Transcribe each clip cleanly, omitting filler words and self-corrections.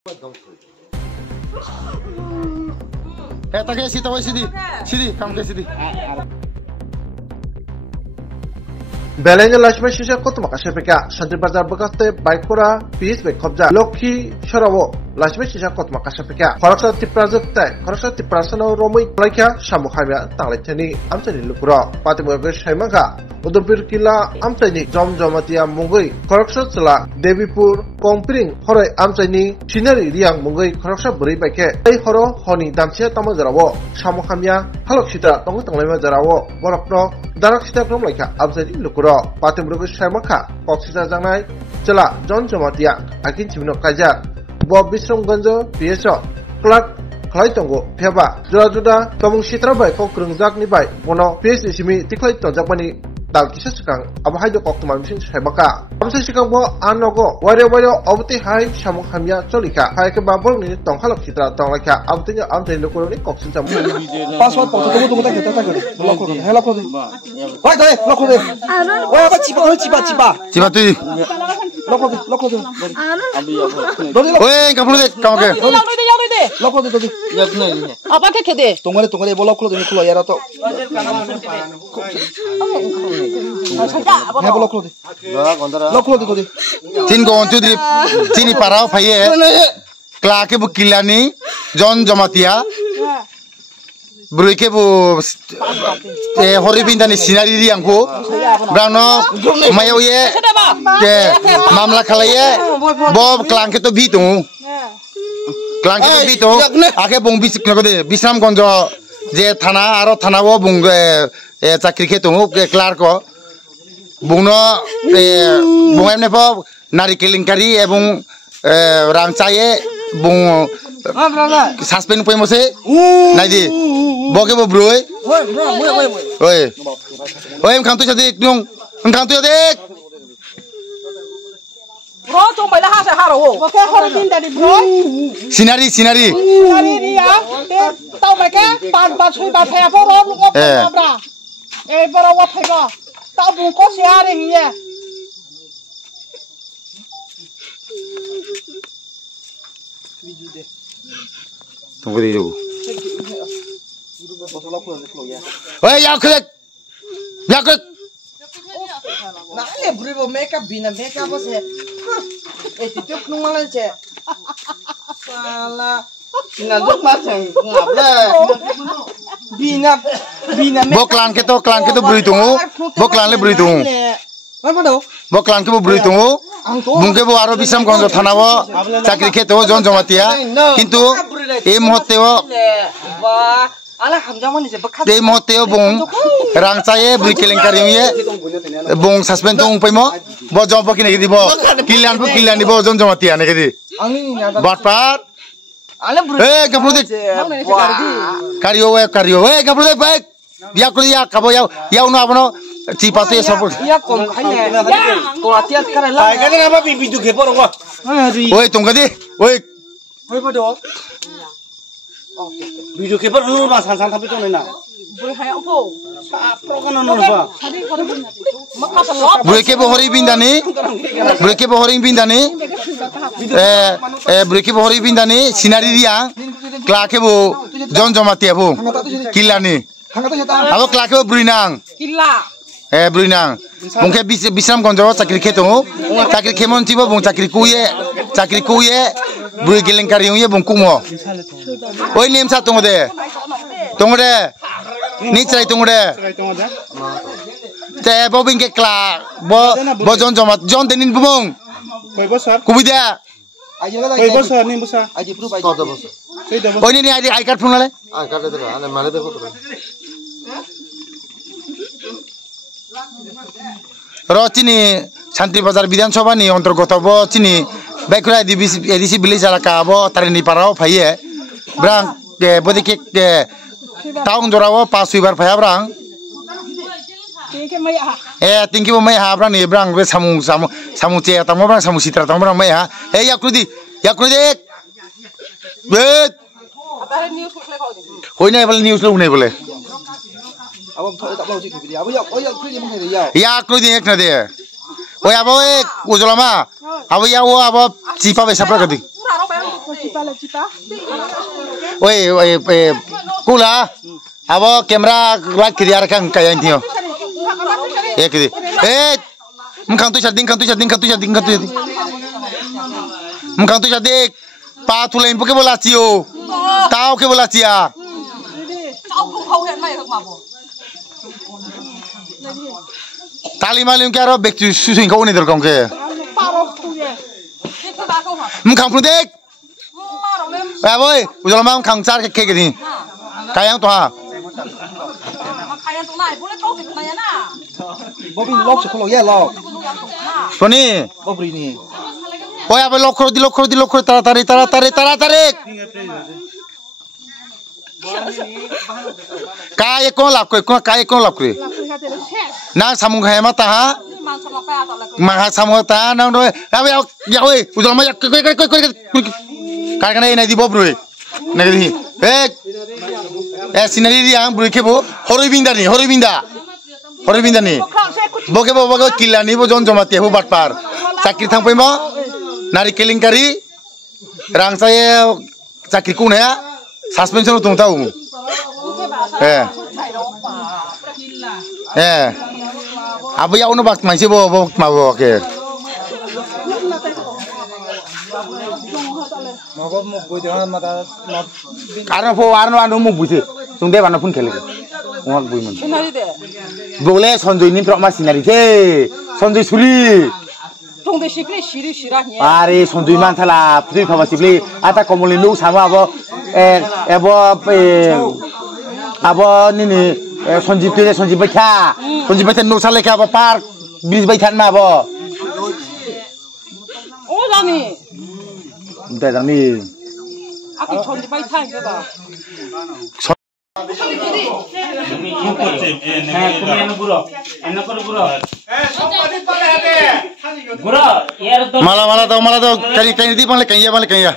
Take sidi tahu sidi kamu ke sidi. Belanja Lashmi Shisha Kotu Makashapika, Shanti Bazar Bakaste, Baikura, Peace Bekobja, Loki, Sharavo, Lashmi Shisha Kotu Makashapika, Koroksa Tiprazate, Koroksa Tiprasano Romi, Laika, Shamuhavia, Taletani, Amtani Lukura, Patimaga Shaimaga, Udupir Kila, Amtani, Jom Jomatia Mungui, Koroksa Sala, Devipur, Kompring, Hore Amtani, Chinari Riang Mungui, Koroksa Buri Beke, Horo, Honi, Damsia Tamazaravo, Shamuhamia, Halokshita, Tongutanglema Zaravo, Borokno, Darakshita from Laika, Amtani Lukura. Patim Rugus Shamaka, Foxita Zanai, Jala, John Jomatia, Akin Chimino Kajar, Bob Bistrom Gonzo, PSO, Clark, Klaitongo, Piaba, Jura, Tomung Shitra by Kokrung Zagni by Mono, PS Simi, Tiklaito Japani, Dalkisakang, Abahaido Kokman Shabaka. Amsashikabo, Anogo, Wario of the High Shamuhamia Tolika, Haikababoni, Tom Halokita, Tonlaka, Abdina Ante Lukuri, Coxita. Password for the hello. Why do I look at it? Why about Chibati? Look at it. Wait, come with it. Come again. Look at it. Abakade. Tomorrow, Boloco, the Nicola. Have a look. Tingo on to the Tini Parao Paye, Clark Kilani, John Jomatia, Brukebu, Horibindan Sinari Yanko, Brano, Mayoye, Mamla Kalaye, Bob Clanketo Bito, Clanketo Bito, Akebong Bisam Gonzo, Je Tana, Aro Tanawo Bunga, Cricket, Clarko. Buno bungem nepo nari kelingkari ebung rangcaye bung suspend poi mose nadi boke bo broy oi em kantu jadi nyong kantu jadi bro tu mai lah sa haro boke horin dari bro sinari dia tau mai ke pan sui ba phaya bo ro ngop bra bro wa phaya tao buồn có xe đây nhỉ? Không có đi đâu. Ôi, giao khơi, giao khơi. Nãy là bữa bữa make up bina make up bớt. Ê, thì trước nung lên chứ. Là nãy lúc mà chẳng ngập đấy. Bina Boklan kita beri tunggu, Boklan le beri tunggu. Boklan kita beri tunggu. Mungkin bu aro bisam konjo thanawo, cakri kita John Jomatia. Kintu moteo, moteo bung rangcaye beri kelingkari bung suspend tung pemo, bo job bo kini bo kilian di bo John Jomatia nih kedi. Batpat. Kaprudik. Kario, kaprudik baik. Dia kuliah, kabo ya uno abono cipatu ya sabun. Kolatiat karela. Kaya apa bidu kepor ko? Oi, tunggu di. Oi. Oi pada. Bidu kepor dulu mas sansan tapi tuh nena. Boleh kayak apa? Pro kan nona. Boleh kepo hori bindani. Boleh kepo hori bindani. Boleh kepo hori bindani. Sinari dia. Kelak kepo John Jomatia bu. Kilani. Aku kelak kepo Brunang. Kila. Brunang. Mungkin bisam konjol cakri keto. Cakri kemon tiba bung cakri kuye. Bui gelengkari ye bung kumo. Oi nim sa tunggu deh. Ni cerai tunggu deh. Teh bobing ke kelak. Bo John Jomat. John tenin bumong. Kubida. Oh ini ada ikat pun lah. Ikat itu kan, ada mana tu? Rocini Santri Bazar Bidan Soba ni untuk kota bo cini. Baiklah edisi beli jalan kabo tarik di parau payah. Berang bodi kek tahun jorawo pas wibar payah berang. Tinggi bo maya berang ni berang be samu cia tamu berang samu sitra tamu berang maya. Yakrudi. Bet. Kau ni boleh news lu ni boleh. Yakrudi ek na deh. Oh ya boy, ujolama. Abo ya wo abo cipa besar berapa kadi? oi kula abo camera light kiri ar kang kaya intio kiri mkang tu shading mkang tu shading pa tu lain puke bola cio tao ke bola cia tali malim karo back to susu kau ni terkong ke mkang pun dek boy udah lama mkang car ke gini kayang tu ha Bobby lock sekolah ya lock. Tony. Bobby ni. Oh ya, lock kro tarik. Kaya kau lap kre. Nang samung kaya mata ha? Mang samung ta nang doy. Ya weh, udah lama ya. Kaya ini di Bobby. Nagi. Sinari dia ang beri kebo. Horibinda ni. Boke kila ni bo jon jomati bu batpar. Sakri thang pe mo. Nari kelingkari. Rang saya sakri kun ya. Suspension tung tahu. Abu ya unu bak masih bo mau ke. Arno anu mau buat. Sungde mana pun kelih. Uang buiman. Boleh Sanjay ni terus masih nari je. Sanjay Suri. Tungde sipli sirahnya. Ari Sanjay mantala. Putri kau sipli. Ata komolinu sama abo ni Sanjay baca. Sanjay baca nusa leka abo park. Bis baca ma abo. Oh jani. Dah jani. Aku Sanjay baca juga. Malah tahu kaya di mana kaya.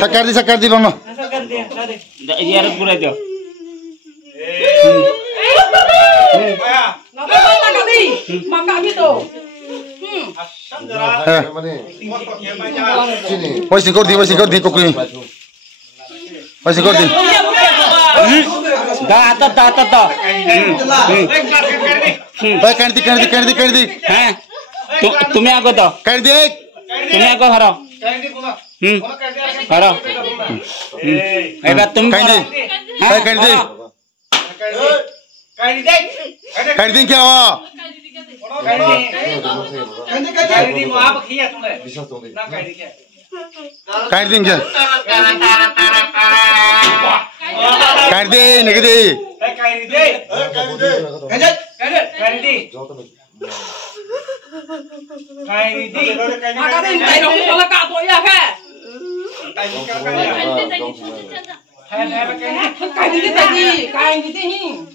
Sakar di bang. Maka gitu. Wajib kau di kokri. Wajib kau di. Dah. Kanti. Tumi aku tu. Kanti. Tumi aku harap. Harap. Hebat tumi. Kanti. Kanti क्या हुआ? Kanti क्या? Kanti negeri.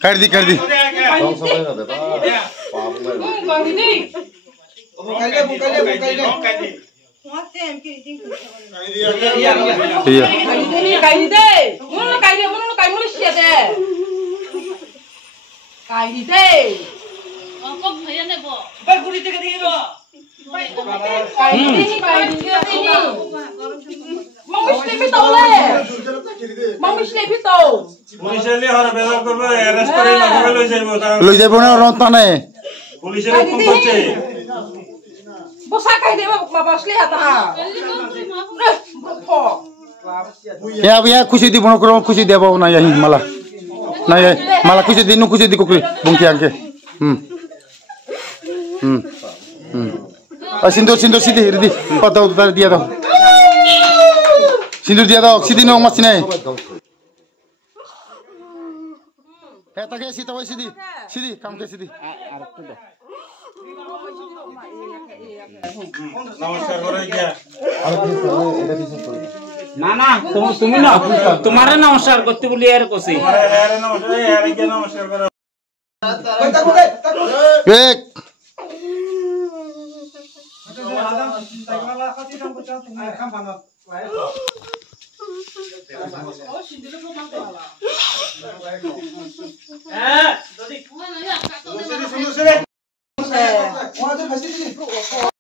कर दी লই যাব না রত না পুলিশের ফোন করছে বসা কাই দেব বাবা আসলে হাতা ya खुशी दी बनो करो खुशी देबो ना यही माला खुशी दी नु खुशी दी कोकरी बुंकी आके सिंदूर सीधी रेडी पता उतार दिया दो सिंदूर दिया दो सीधी नो मत नहीं ताके सीधी काम के सीधी नमस्कार करे क्या ना तुम ना तुम्हारा नमस्कार करते बोली यार कोसी यार नमस्कार यार क्या नमस्कार करो एक Sudah.